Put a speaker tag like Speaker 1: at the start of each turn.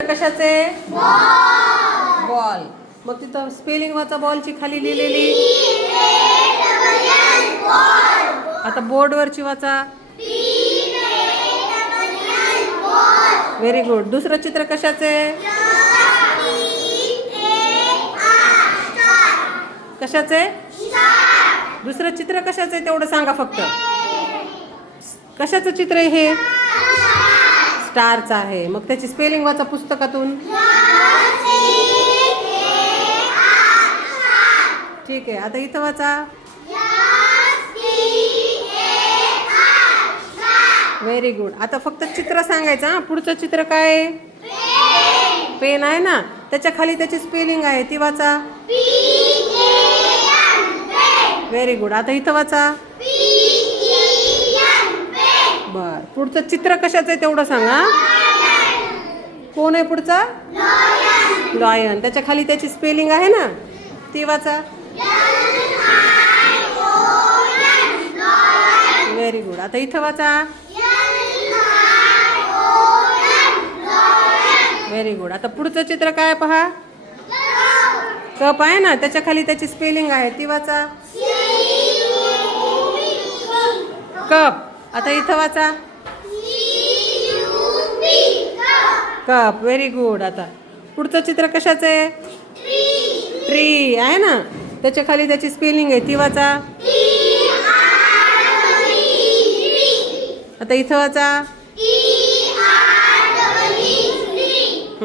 Speaker 1: कशाचे? बॉल. मग तिथं स्पेलिंग वाचा बॉलची खाली लिहिलेली. आता बोर्डवरची वाचा. व्हेरी गुड दुसरं चित्र कशाचे? कशाचे? दुसरं चित्र कशाचं? आहे तेवढं सांगा फक्त. कशाचं चित्र आहे हे? स्टारचा आहे. मग त्याची स्पेलिंग वाचा पुस्तकातून. ठीक आहे. आता इथं वाचा. व्हेरी गुड आता फक्त चित्र सांगायचं हां? पुढचं चित्र काय? आहे पेन आहे ना? त्याच्याखाली त्याची स्पेलिंग आहे. ती वाचा. व्हेरी गुड आता इथं वाचा. बर. पुढचं चित्र कशाचं आहे तेवढं सांगा. कोण आहे पुढचा? लॉयन त्याच्याखाली त्याची स्पेलिंग आहे ना? ती वाचा व्हेरी गुड आता इथं वाचा. व्हेरी गुड आता पुढचं चित्र काय पहा? कप आहे ना? त्याच्याखाली त्याची स्पेलिंग आहे. ती वाचा कप. आता इथं वाचा. कप व्हेरी गुड आता. पुढचं चित्र कशाचं आहे? ट्री आहे ना? त्याच्याखाली त्याची स्पेलिंग आहे. ती वाचा. आता इथं वाचा.